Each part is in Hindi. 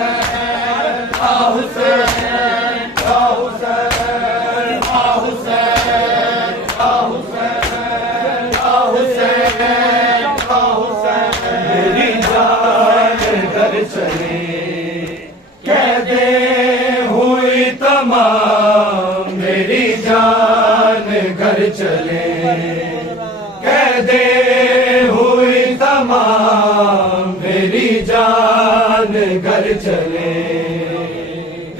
मेरी जान घर चले, कैदे हुई तमाम मेरी जान घर चले, कैदे हुई तमाम मेरी जान घर चले,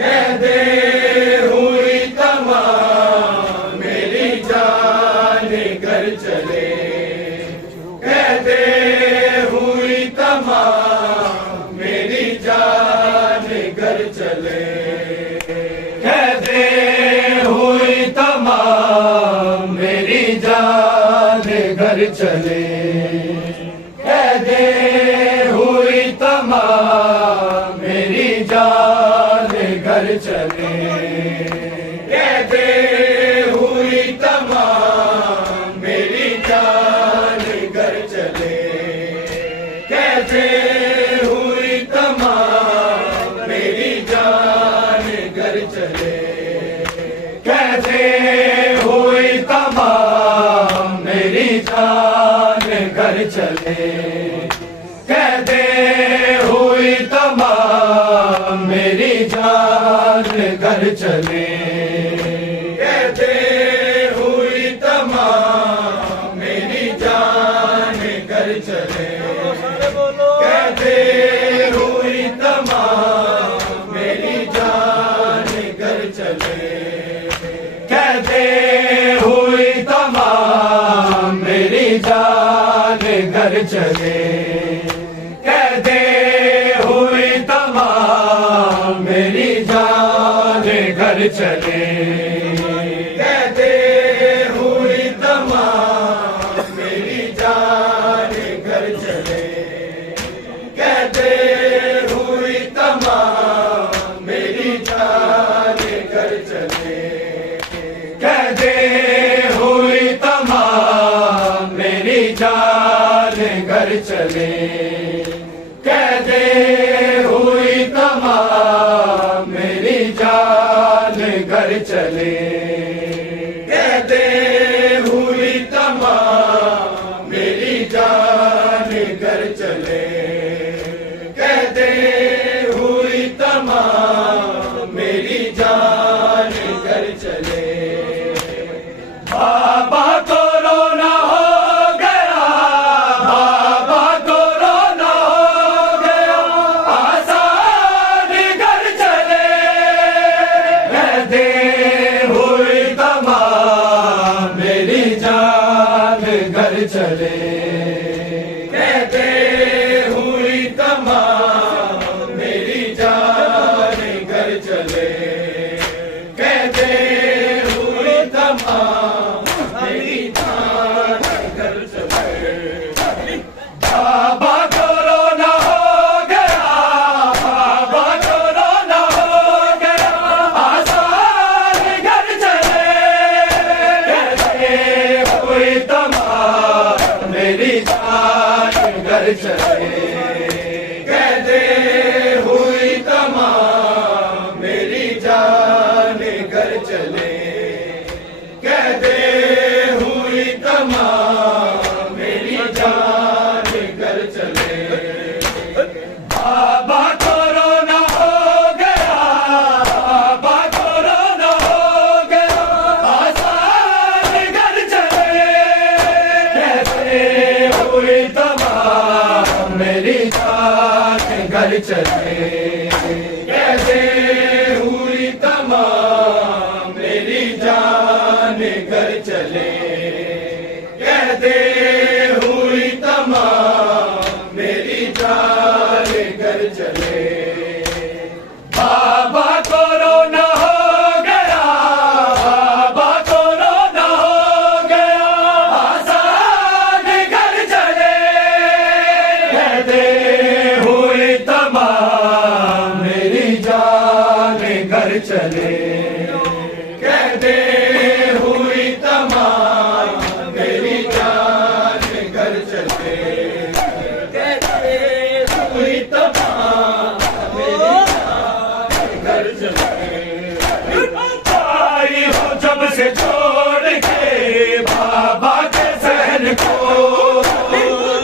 कैदे हुई तमाम मेरी जान घर चले, कैदे हुई तमाम मेरी जान घर चले, कैदे हुई तमाम मेरी जान घर चले, कैदे हुई तमाम मेरी जान घर चले, कैदे हुई तमाम मेरी जान घर चले, कैदे हुई तमाम मेरी जान घर चले, कैदे हुई तमाम मेरी जान घर चले, कैदे हुई तमाम मेरी जान घर चले, कैदे हुई तमाम मेरी जान घर चले, कैदे हुई तमाम मेरी जान घर चले, कैदे हुई तमाम मेरी जान घर चले, कैदे हुई तमाम मेरी जान घर चले, कैदे हुई तमाम मेरी जान घर चले, कैदे हुई तमाम मेरी जान घर चले, कैदे हुई तमाम मेरी जान घर चले, कैदे हुई तमाम मेरी जान घर चले, कैदे हुई तमाम मेरी जान घर चले, बाबा को रोना हो गया, बाबा को रोना हो गया, आसान घर चले, कैदे हुई तमाम मेरी जान घर चले, कैदे हुई तमाम मेरी जान घर चले, कैदे हुई तमाम मेरी जान घर चले, बाबा को रोना हो गया, बाबा को रोना हो गया, आसान घर चले, कैदे हुई तमाम मेरी जान घर चले, कैदे हुई तमाम मेरी जान घर चले, चले। कैसे हुई तमाम मेरी जान घर चले। कैसे हुई तमाम मेरी जान घर चले। बाबा कोरोना हो गया, बाबा कोरोना हो गया, आसान घर चले। कहते हुई तमाम मेरी जान घर चले। कहते हुई तमाम मेरी जान घर चले। कहते हुई तमाम आई हो जब से छोड़ के बाबा के सहन को।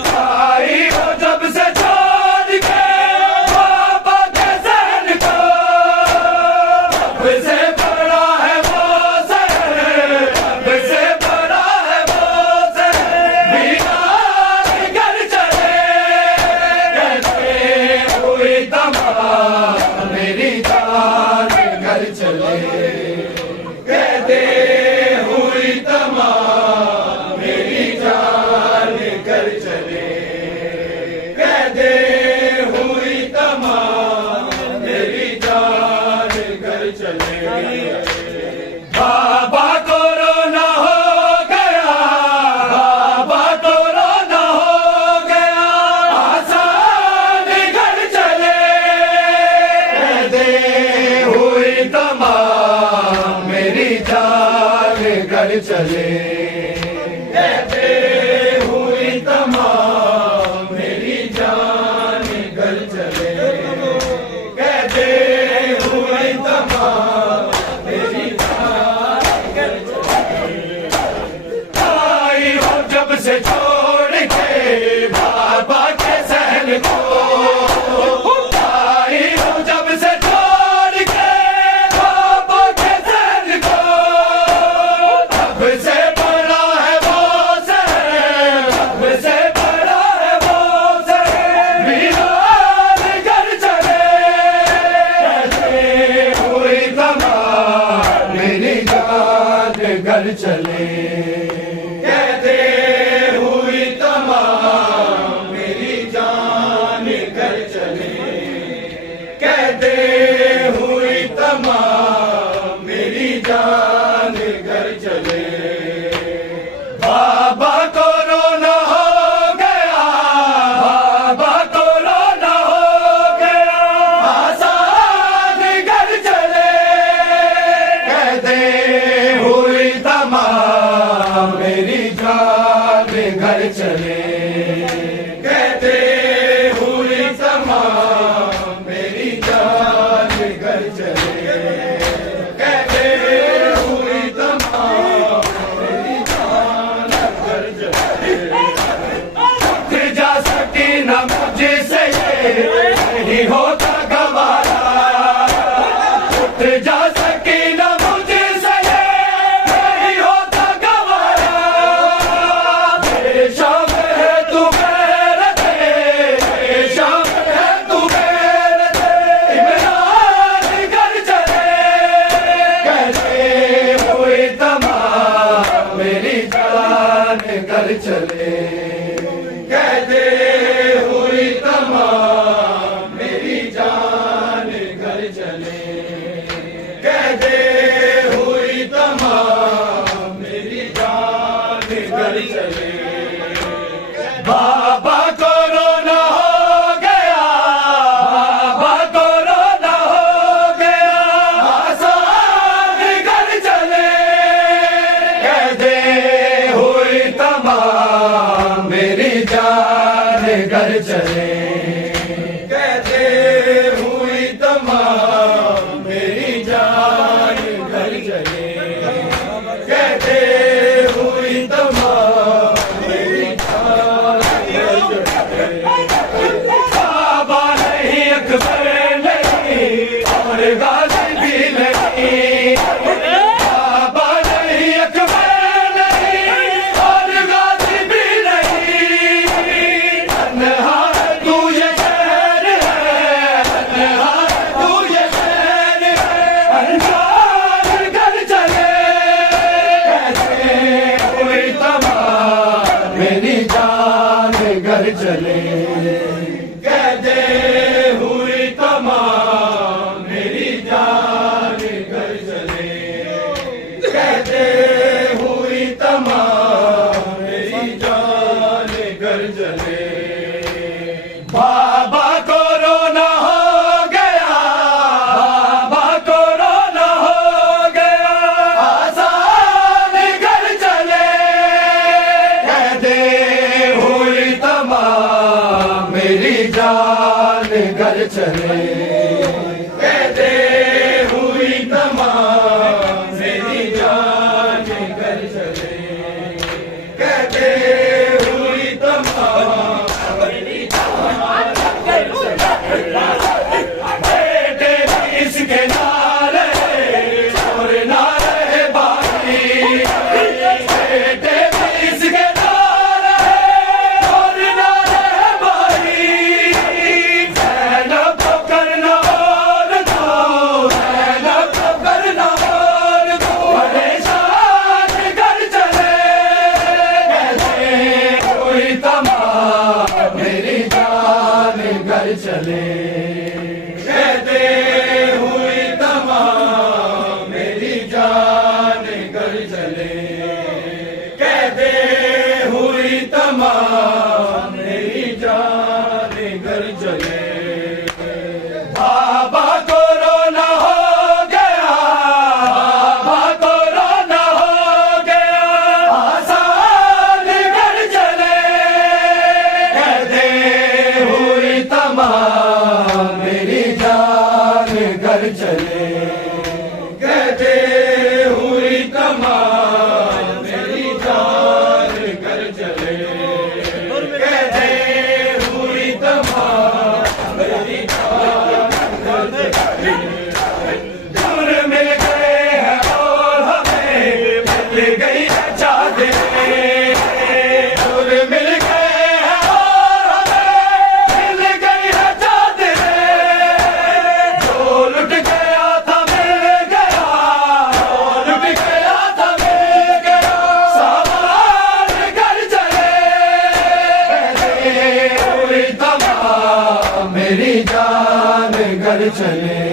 आई हो जब से छोड़ के बाबा के सहन को। अब से बड़ा है वो सहन, अब से बड़ा है वो सहन। वीरान घर चले। कहते हुई तमाम मेरी जान घर चले। कहते हुई तमाम मेरी जान घर चले। कहते हुई तमाम मेरी जान घर चले। बाबा कोरोना हो गया, बाबा कोरोना हो गया, आसान घर चले। कहते हुई तमाम मेरी जान घर चले। कहते हुई तमाम मेरी जान घर चले। कहते हुई तमाम मेरी जान घर चले। आई हो जब से छोड़ के बाबा के सहन को। आई हो जब से छोड़ के बाबा के सहन को। अब से बड़ा है वो सहन, अब से बड़ा है वो सहन। वीरान घर चले। कहते हुई तमाम मेरी जान घर चले। कहते हुई तमाम मेरी जान घर चले। कहते हुई तमाम मेरी जान घर चले। बाबा कोरोना हो गया, बाबा कोरोना हो गया, आसान घर चले। कहते हुई तमाम मेरी जान घर चले। कहते हुई तमाम मेरी जान घर चले। कहते हुई तमाम मेरी जान घर चले। उठ जा सकी न मुझसे ये नहीं होता गवारा। उठ जा सकी न मुझसे ये नहीं होता गवारा। शाम है तू मेरे थे, शाम है तू मेरे थे। इमरान घर चले। कहते हुई तमाम मेरी जान घर चले। कहते हुई तमाम मेरी जान घर चले। कहते हुई तमाम मेरी जान घर चले। बाबा कोरोना हो गया, बाबा कोरोना हो गया, आसान घर चले। कहते हुई तमाम चले कहते हुई तमाम मेरी जान घर चले कहते हुई तमाम मेरी जान घर चले बेटे भी इसके नारे और नारे बाकी बेटे भी इसके चले कहते हुई तमाम मेरी जान घर चले कहते हुई तमाम मेरी जान घर चले बाबा को रोना हो गया बाबा को रोना हो गया आसान घर चले कहते हुई तमाम मेरी जान घर चले कहते हुई तमाम मेरी जान घर चले कहते हुई तमाम मेरी जान घर चले दूर मिल गए हैं और हमें मिल गई है चादरें दूर मिल गए हैं और हमें मिल गई है चादरें जो लुट गया था मिल गया लुट गया था मिल गया सामान घर चले कहते हुई तमाम मेरी जान घर चले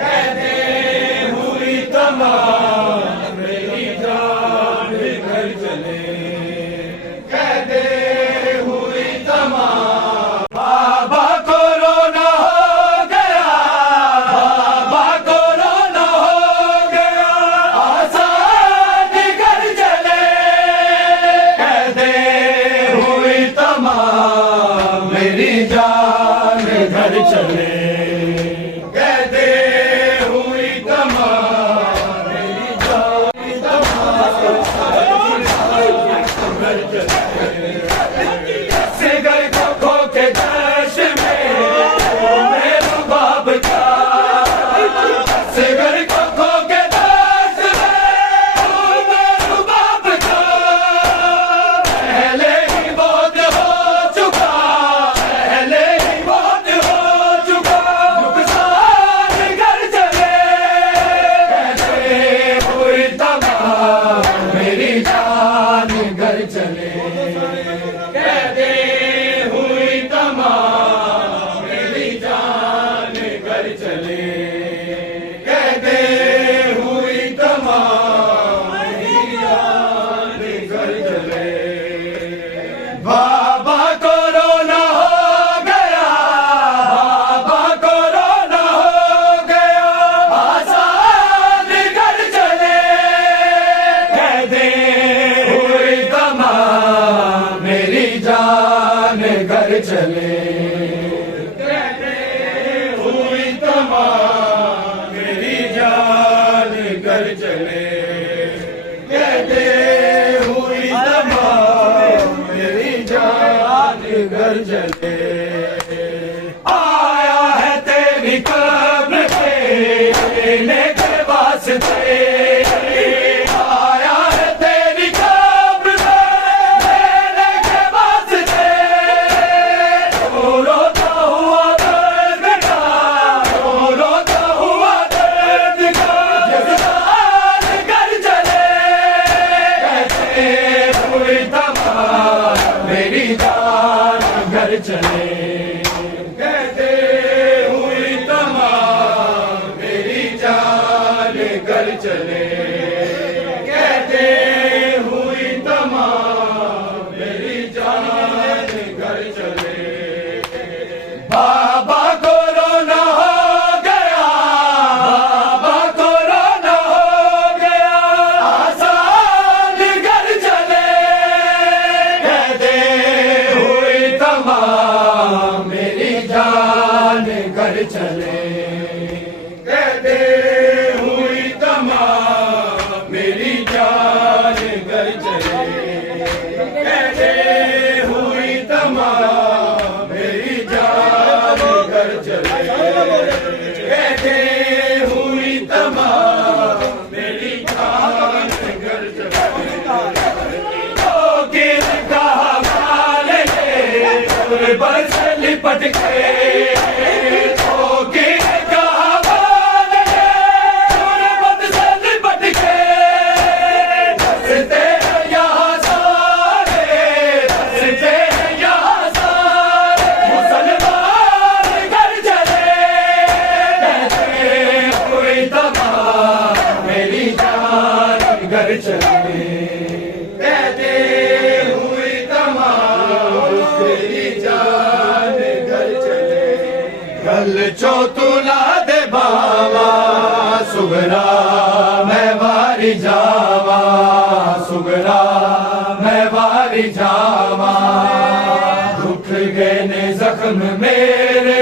कहते हुई तमाम मेरी जान घर चले कहते हुई तमाम बाबा को रोना हो गया बाबा को रोना हो गया आसान घर चले कहते हुई तमाम मेरी जान घर चले कहते हुई तमाम मेरी जान घर चले से घर को खो के जश में मेरे बाप का से घर को खो के जश में मेरे बाप का पहले ही बहुत हो चुका पहले ही बहुत हो चुका नुकसान घर चले कहते हुई तमाम मेरी जान घर चले कहते हुई तमाम मेरी जान घर चले कहते हुई तमाम मेरी जान घर चले बाबा को रोना हो गया बाबा को रोना हो गया आसान घर चले कहते हुई तमाम मेरी जान घर चले कहते हुई तमाम मेरी जान घर चले कहते हुई तमाम मेरी जान घर चले आया है तेरी कब्र पे लेने के वास्ते आया है तेरी कब्र पे लेने के वास्ते रो रोता हुआ दर्द का रो रोता हुआ दर्द का जज्बात घर चले कहते हुई तमाम मेरी जान घर चले कहते हुई तमाम मेरी जान घर चले कहते हुई तमाम मेरी जान घर चले बाबा को रोना हो गया बाबा को रोना हो गया आसान घर चले कहते हुई तमाम मेरी जान तमाम मेरी जान घर चले तो गिर का हवाले ले बस लिपट के तो गिर का हवाले ले बस लिपट के दसते यहाँ सारे दसते यहाँ सारे मुसलमान घर चले कहते हुए तमाम मेरी जान घर चले कहते हुए तमाम मेरी जान घर चले गल चौतुला दे बावा सुगरा मैं वारी जावा सुगरा मैं वारी जावा दुख गए ने जख्म मेरे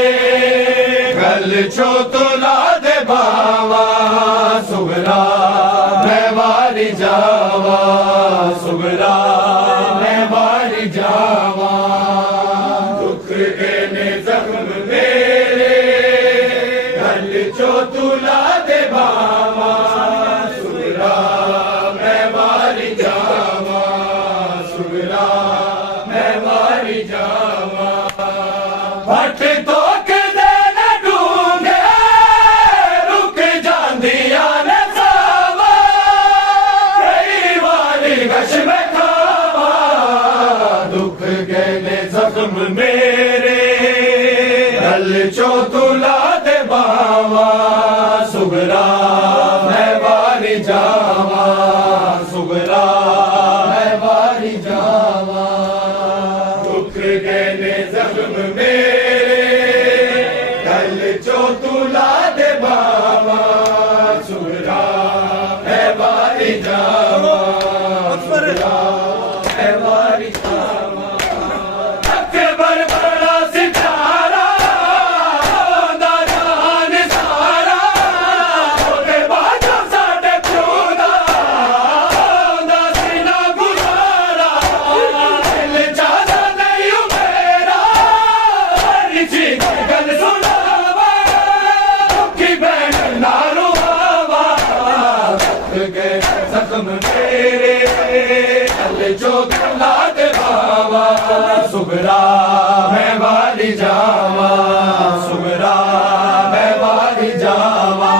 गल चौतुला दे बावा सुगरा मैं वारी जावा सुगरा मैं वारी जावा दुख गए ने जख्म मेरे गल चौतुला दे बावा सुगरा मैं वारी जावा सुगरा मैं वारी जावा भट तो कदे न डूंगे रुक जांदिया ने सावा कई वाली गश में खावा दुख गए ने जख्म मेरे गल चौतुला दे बावा सुगरा मैं वारी जावा सुगरा मैं वारी जावा दुख गए ने जख्म मेरे गल चौतुला दे बावा सुगरा मैं वारी जावा सुगरा मैं वारी जावा अकबर बड़ा सितारा होंदा जान सारा ओदे बाजो साडे प्योदा होंदा सीना गुजारा दिल चाहता नहीं हूं मेरा निजी गल सुनावा दुखी बहन ना रुआवा दुख गए जख्म मेरे गल जो गला दे बावा सुगरा मैं वारी जावा सुगरा मैं वारी जावा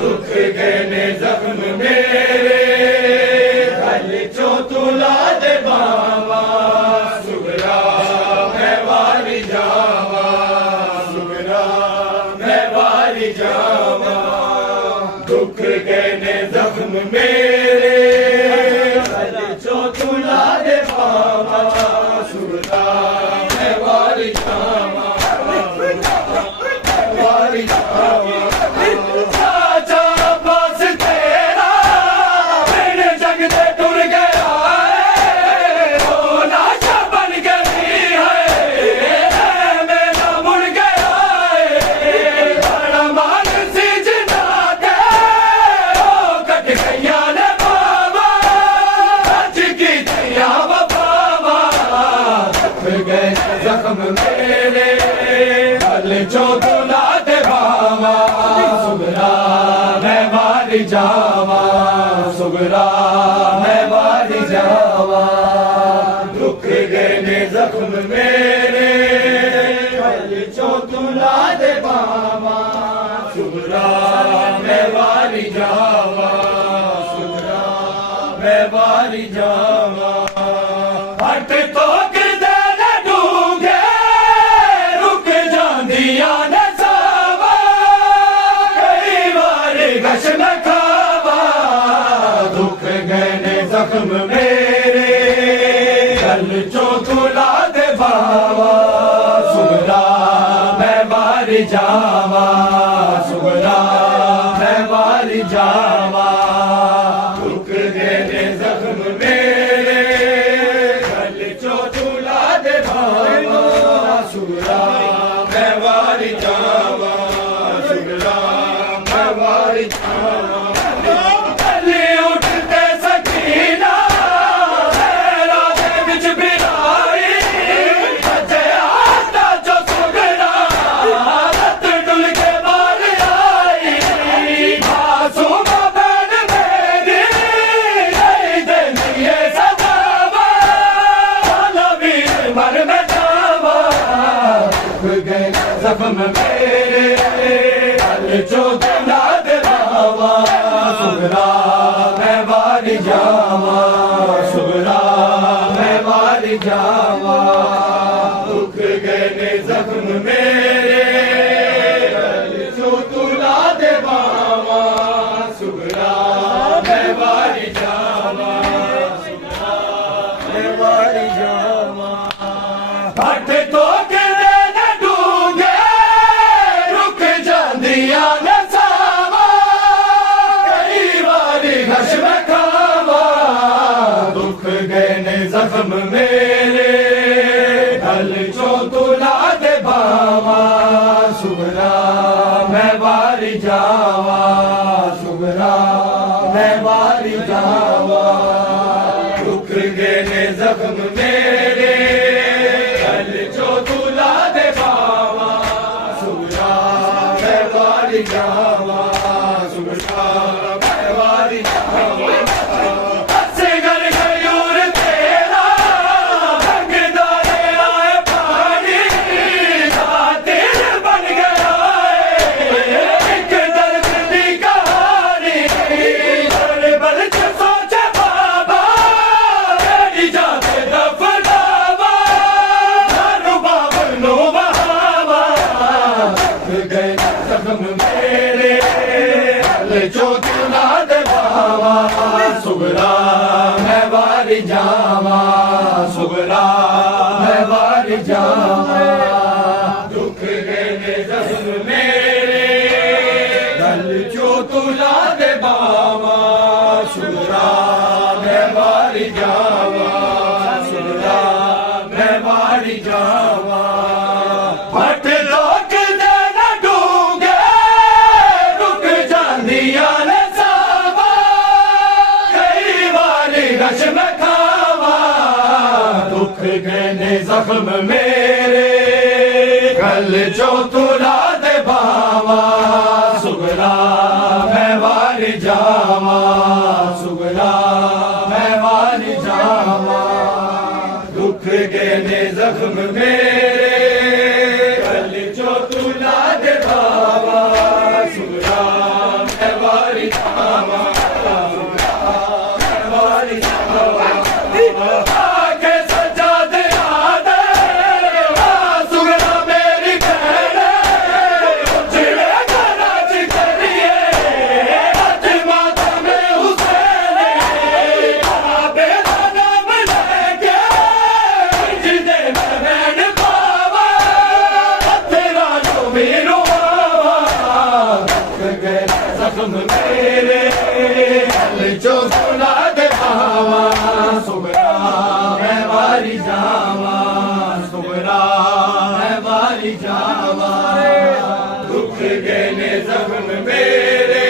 दुख गए ने जख्म मेरे गल जो तुला दे बावा सुगरा मैं वारी जावा सुगरा मैं वारी जावा दुख गए ने जख्म मेरे गल जो तुला दे बावा सुगरा मैं वारी जावा वारी जावा चाचा बस तेरा बिन जग दे टुर गया है ओ लाशा बन गई है मेरा मुड़ गया है बड़ा मान सी जना के ओ कट गया ने बाबा आज की तैया बाबा दुख गए जख्म मेरे गल चौतुला दे बावा सुगरा मैं वारी जावा सुगरा मैं वारी जावा दुख गए ने जख्म मेरे गल चौतुला दे बावा सुगरा मैं वारी जावा सुगरा मैं वारी जावा हट तो कदे न डूंगे रुक जांदिया ने सावा कई वारी गश न खावा दुख गए ने जख्म मेरे गल चौतुला दे बावा सुगरा मैं वारी जावा सुगरा मैं वारी जावा दुख गए ने जख्म मेरे गल चौतुला दे बावा सुगरा मैं वारी जावा सुगरा मैं वारी जावा गली उठते सकीना मेरा दे विच बिलाई सजे आता जो सुगरा रत डुल के बाल आई चो दुला दे बावा सुगरा मैं वारी जावा सुगरा मैं वारी जावा दुख गए ने जख्म मेरे चो दुला दे बावा सुगरा मैं वारी जावा सुगरा मैं वारी जावा हट तो जख्म मेरे ढल चो तुला दे बावा सुगरा मैं वारी जावा सुगरा मैं वारी जावा दुख गए ने जख्म मेरे ढल चो तुला दे बावा सुगरा मैं वारी जावा सुगरा मैं वारी जावा चो तुला दे बावा सुगरा मैं वारी जावा सुगरा मैं वारी जावा दुख गए ने जख्म मेरे ढल चो तुला दे बावा सुगरा मैं वारी जावा सुगरा मैं वारी जावा हट लोक दे न डूंगे रुक जांदिया ने सावा कई वारी गश में खावा दुख गए ने जख्म मेरे कल चो तुला दे बावा सुगरा मैं वारी जावा सुगरा मैं वारी जावा दुख गए ने जख्म मेरे कल चो तुला दे बावा सुगरा मैं वारी जावा सुगरा मैं वारी जावा आके सजा दे आदे सुगरा मेरी कहने जिले कराच करिए आज माता में हुसैन आबे दा नाम लेके जिदे मैं पावा तेरा जो मेरो गए जख्म मेरे हल चो तुला दे बावा सुगरा मैं वारी जावा सुगरा मैं वारी जावा दुख गए ने जख्म मेरे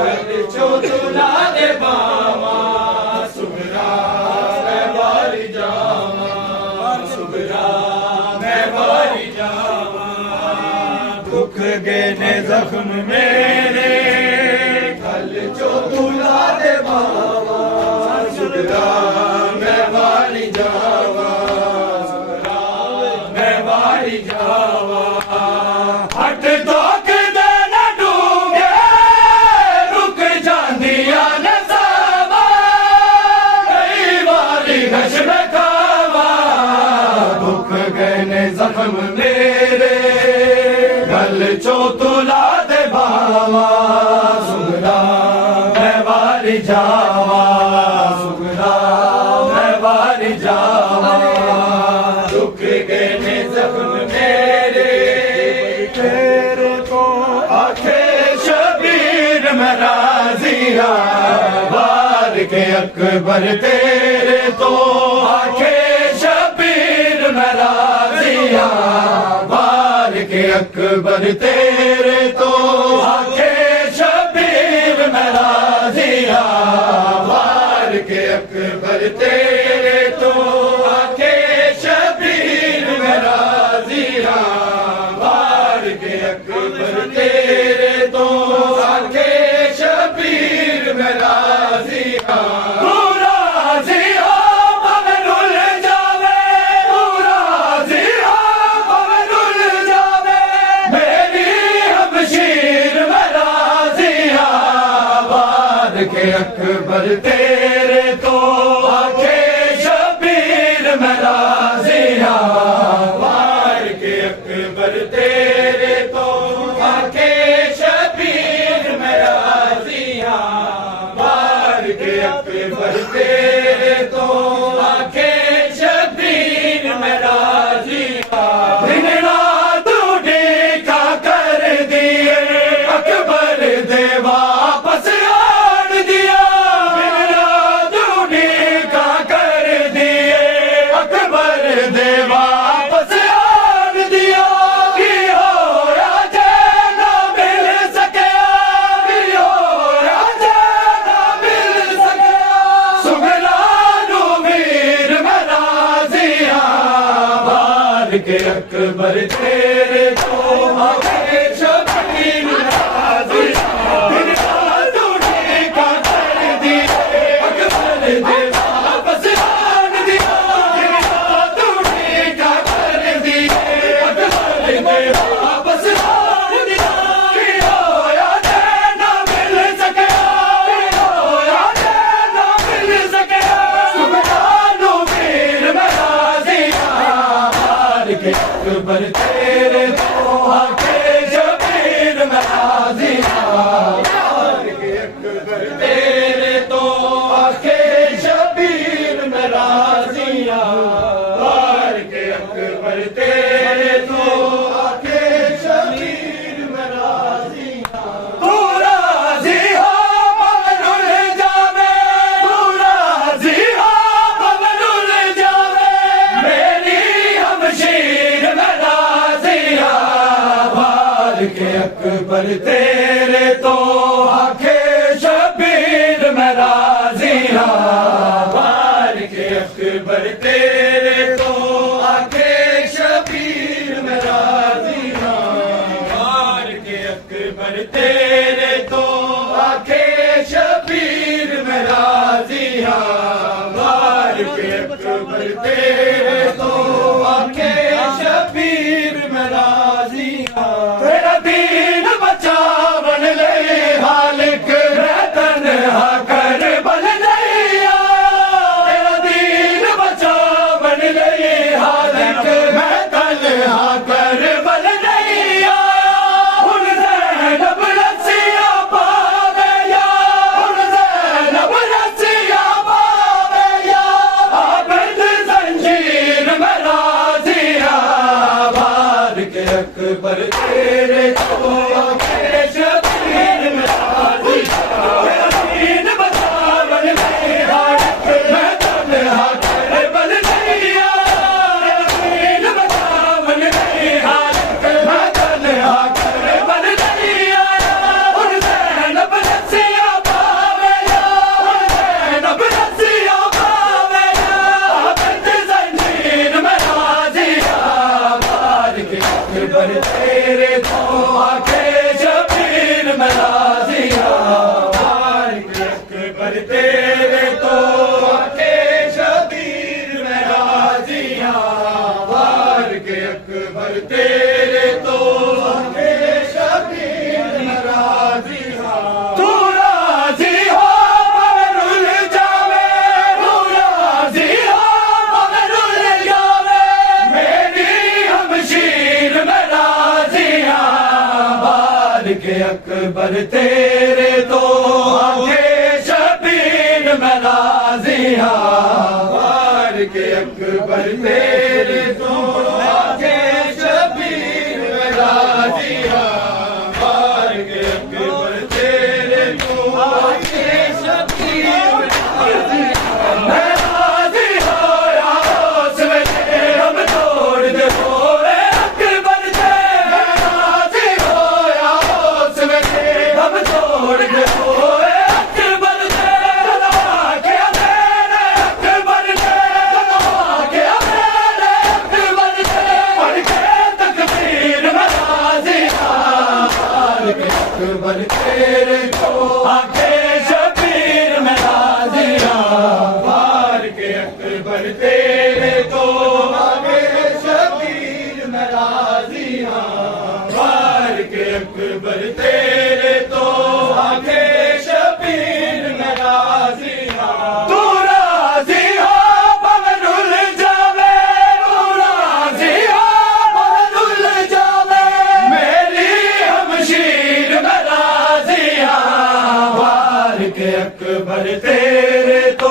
हल चो तुला दे बावा सुगरा मैं वारी जावा सुगरा मैं वारी जावा दुख गए ने जख्म मेरे कल चो तुला दे बावा सुगरा मैं वारी जावा सुगरा मैं वारी जावा हट तो दे न डूंगे रुक जांदिया ने सावा कई वारी घश में खावा दुख गए ने जख्म मेरे गल चो तुला दे बावा सुगरा मैं वारी जावा सुगरा मैं वारी जावा दुख गए ने जख्म मेरे तेरे को आखे शबीर मैं राजिया वार के अकबर तेरे तो आखे शबीर मैं राजिया के अकबर तेरे तो आखे शबीर मैं राजिया वार के अकबर तेरे तो आखे शबीर मैं राजिया वार के अकबर तेरे तो आखे शबीर मैं राजिया के अकबर तेरे तो आके शबीर मैं राजी वार के अकबर तेरे तो आके शबीर मैं राजी वार के अकबर तेरे तो आके शबीर मैं राजी दिन रात देखा कर दिए अकबर दे वापस आन दिया दिन रात देखा कर दिए अकबर दे वापस आन दिया कि हो राजा ना मिल सकिया कि हो राजा ना मिल सकिया सुगलानु मीर मैं राजी बार के अकबर तेरे तो आके शबीर राजी दिन रात देखा कर दिए अकबर दे वापस आन दिया दिन रात देखा कर दिए अकबर दे वापस आन दिया कि होया ना मिल सकिया कि होया ना मिल सकिया सुबहानो मीर मैं राजी बार के अकबर तेरे तो आके शबीर मैं राजी बार के अकबर तेरे तो आके शबीर मैं राजी बार के अकबर तेरे तो आके शबीर मैं राजी तू राजी हो मगनुल जावे तू राजी हो मगनुल जावे मेरी हमशीर मैं राजी बार के अकबर तेरे तो आके शबीर मैं राजी बार के अकबर तेरे तो आके शबीर मैं राजी बार के अकबर तेरे तो आके शबीर मैं राजी बार के अकबर तेरे तो आके शबीर मैं राजी तेरा दीन बचावन ले हालिक रतन कर बल नैया तेरा दीन बचावन ले हालिक मैं तन्हा कर बल नैया हुन ज़ैनब रसिया पावे या हुन ज़ैनब रसिया पावे या आबिद जंजीर में राजी बार के अकबर तेरे तो आके शबीर में राजी तेरा दीन बचावन ले हालिक मैं तन्हा कर बल नैया तेरा दीन बचावन ले हालिक मैं तन्हा कर बल नैया हुन ज़ैनब रसिया पावे या हुन ज़ैनब रसिया पावे या आबिद जंजीर में राजी बार के अकबर तेरे तो आके शबीर में राजी बार के अकबर तेरे तो आके शबीर में राजी बार के अकबर तेरे तो आके शबीर में राजी तू राजी हो मगनुल जावे तू राजी हो मगनुल जावे मेरी हमशीर में राजी बार के अकबर तेरे तो आके शबीर में राजी बार के अकबर तेरे तो आके शबीर में राजी बार के अकबर तेरे तो आके शबीर में राजी मैं राजी होया उस वेले हम तोड़ दे होए अकबर दे मैं राजी होया उस वेले हम तोड़ दे होए अकबर दे कदमा के मेरे अकबर दे कदमा के मेरे अकबर दे पढ़ के तकबीर में राजी बार के अकबर तेरे तो आके शबीर में राजी बार के अकबर तेरे तो आके शबीर में राजी बार के अकबर तेरे तो आके शबीर में अकबर तेरे तो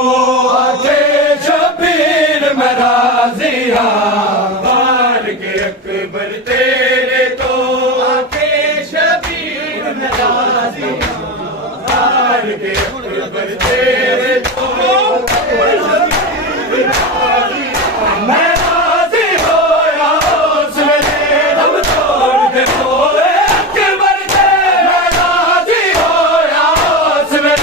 आके शबीर मैं राजिया बार के अकबर तेरे तो आके शबीर मैं राजिया बार के अकबर तेरे तो मैं राजी होया उसने हम तोड़ के होए अकबर तेरे मैं राजी होया उसने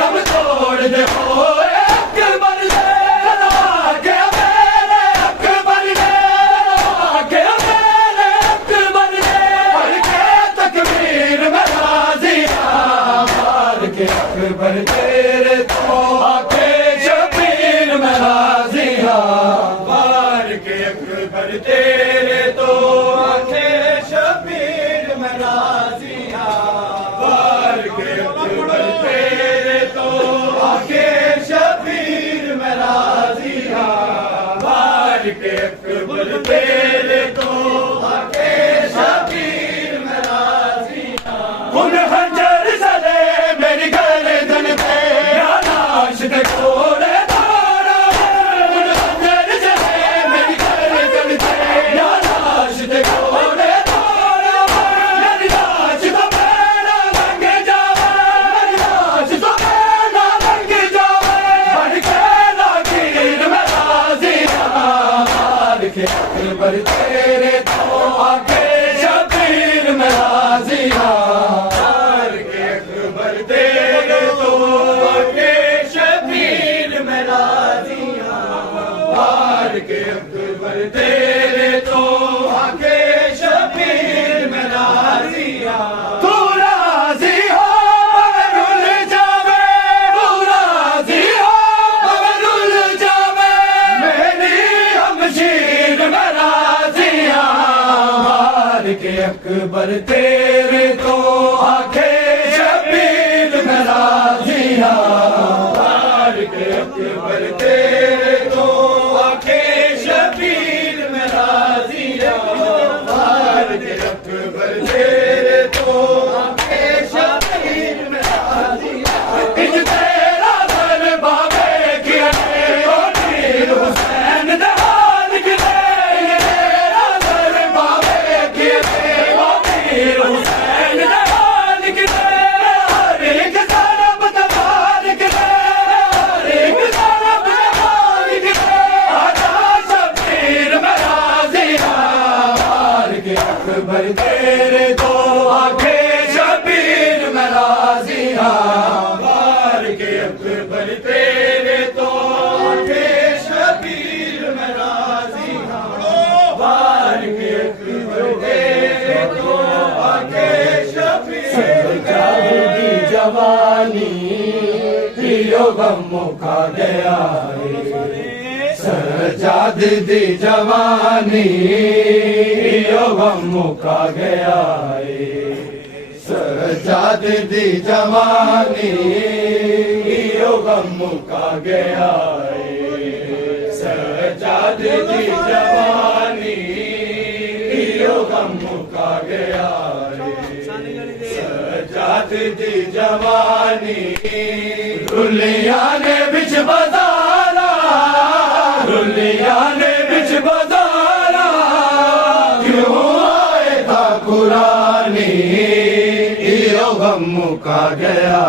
हम तोड़ के होए अकबर तेरे आके मेरे अकबर तेरे आके मेरे अकबर तेरे पढ़ के तकबीर में राजी बार के अकबर तेरे तो आके शबीर में राजी बार के अकबर तेरे तो आके शबीर में राजी बार के अकबर तेरे तो आके शबीर में राजी बार के अकबर तेरे तो आके शबीर में राजी उन खंजर सले मेरी गर्दन पे या लाश के कोरे धारा उन खंजर सले मेरी गर्दन पे या लाश के कोरे धारा मेरी लाश तो मेरा लंघ जावे मेरी लाश तो मेरा लंघ जावे बढ़ के लाकीर में राजी बार के अकबर तेरे तो आके शबीर में राजी बार के अकबर तेरे तो आके शबीर में राजी बार के अकबर तेरे तो आके शबीर में राजी तू राजी हो मगर रुल जावे तू राजी हो मगर रुल जावे मेरी हमशीर में राजी बार के अकबर तेरे तो आके शबीर में राजी बार के अकबर तेरे तो आके शबीर में राजी बार के अकबर तेरे तो आके शबीर में राजी इन तेरा दर बाबे की ओ नीर हुसैन दहाल की तेरा दर बाबे की ओ नीर हुसैन दहाल की हर एक तरफ दबाल की हर एक तरफ दबाल की आजा शबीर में राजी बार के अकबर तेरे तो आके शबीर में राजी बार के अकबर तेरे तो आके शबीर में राजी बार के अकबर तेरे तो आके शबीर की जवानी पियो गम मुका गया सजाद दी जवानी पियो गम मुका गया सजाद दी जवानी पियो गम मुका गया सजाद दी जवानी पियो गम मुका गया सजाद दी जवानी रुलिया ने बिच बजारा रुलिया ने बिच बजारा क्यों आए था कुरानी यो गम मुका गया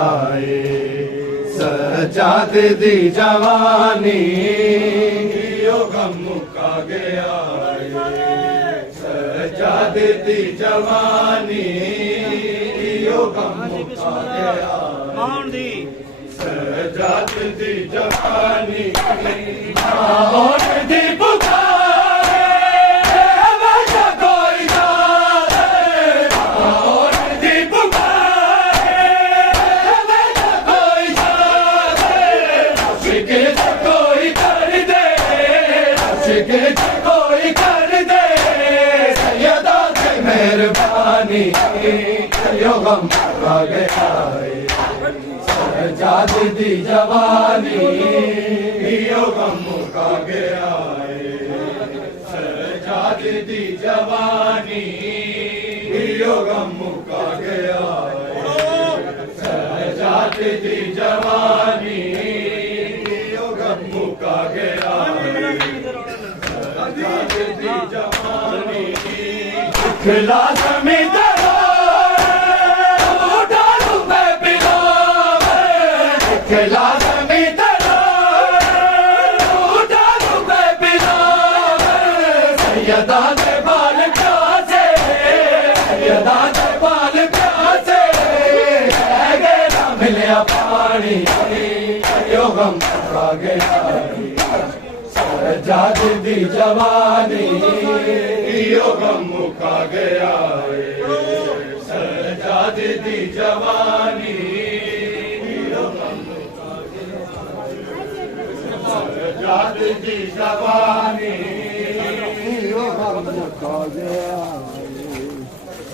सजाद दी जवानी यो गम मुका गया सजाद दी जवानी यो गम मुका गया सजाद दी जवानी और दी पुकारे वजह कोई जाने और दी पुकारे वजह कोई जाने शिकल कोई कर दे शिकल कोई कर दे सैयदा से मेहरबानी यो गम आ गया सजाद दी जवानी यो गम मुका गया सजाद दी जवानी यो गम मुका गया सजाद दी जवानी खिला जमी उठा लूं मैं बिना खिला जमी उठा लूं मैं बिना सैयदा दे बाल प्यासे सैयदा दे बाल प्यासे ना मिलिया पानी यो गम आ गया सजाद दी जवानी यो गम मुका गया सजाद दी जवानी यो गम मुका गया सजाद दी जवानी यो गम मुका गया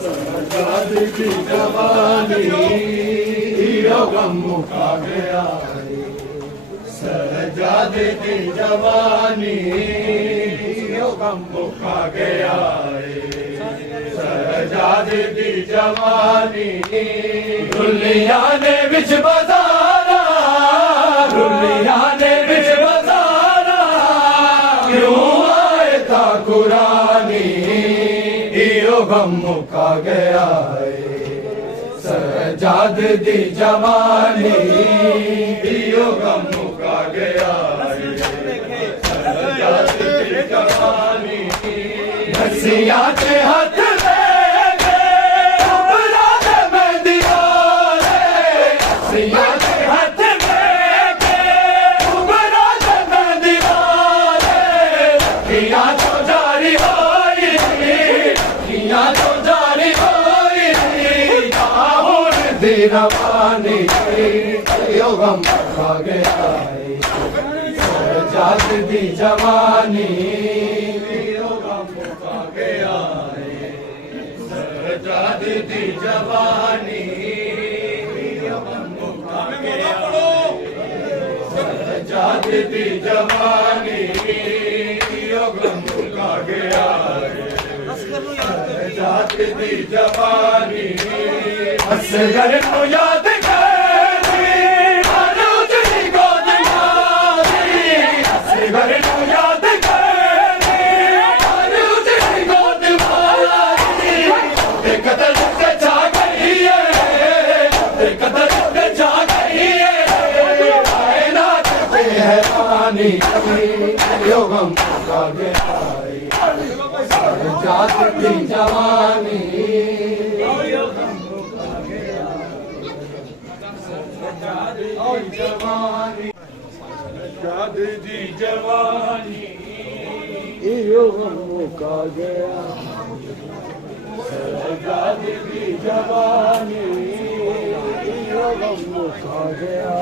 सजाद दी जवानी यो गम मुका गया सजाद दी जवानी यो गम मुका गया सजाद दी जवानी रुलिया ने विच बाजारा रुलिया ने विच बाजारा क्यों आए था कुरानी यो गम मुका गया सजाद दी जवानी यो गम मुका गया सजाद दी जवानी हसिया के हाथ लेके उबरा दे मैं दीवारे हसिया के हाथ लेके उबरा दे मैं दीवारे किया तो जारी होई किया तो जारी होई दी रवानी यो गम मुका गया सजाद दी जवानी यो गम मुका गया सजाद दी जवानी यो गम मुका गया सजाद दी जवानी यो गम मुका गया सजाद दी जवानी असगर को याद करती अनुजनी गोद मारी असगर को याद करती अनुजनी गोद मारी एक कदर से जा गई है एक कदर से जा गई है कायनात पे है पानी यो गम मुका गया सजाद दी जवानी यो गम मुका गया सजाद दी जवानी सजाद दी जवानी यो गम मुका गया सजाद दी जवानी यो गम मुका गया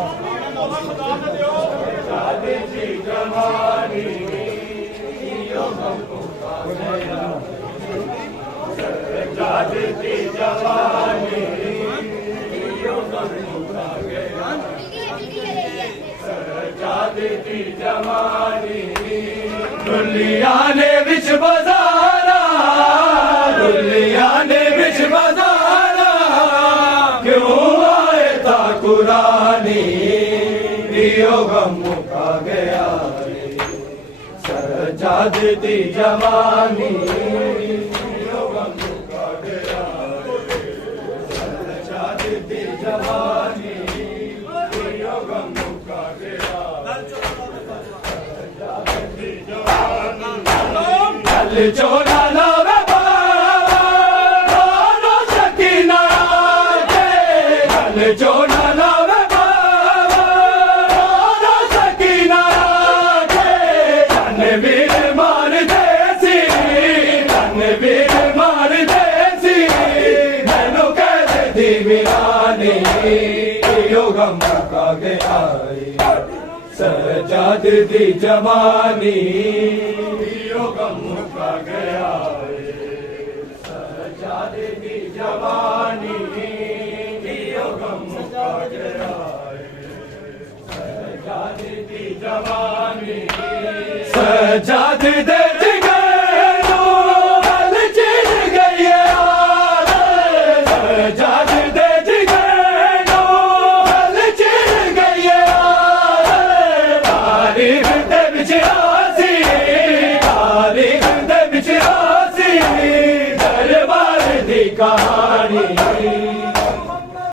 सजाद दी जवानी यो गम मुका गया सजाद दी जवानी यो गम मुका गया सजाद दी जवानी दुनिया ने विच बाजारा दुनिया ने विच बाजारा क्यों आए था कुरानी यो गम मुका गया सजाद दी जवानी यो गम मुका गया सजाद दी जवानी यो गम मुका गया सजाद दी जवानी चल चोला लावे बाबा सकीना के चल चोला लावे यो गम मुका गया सजाद दी जवानी यो गम मुका गया सजाद दी जवानी यो गम मुका गया सजाद दी जवानी सजाद दे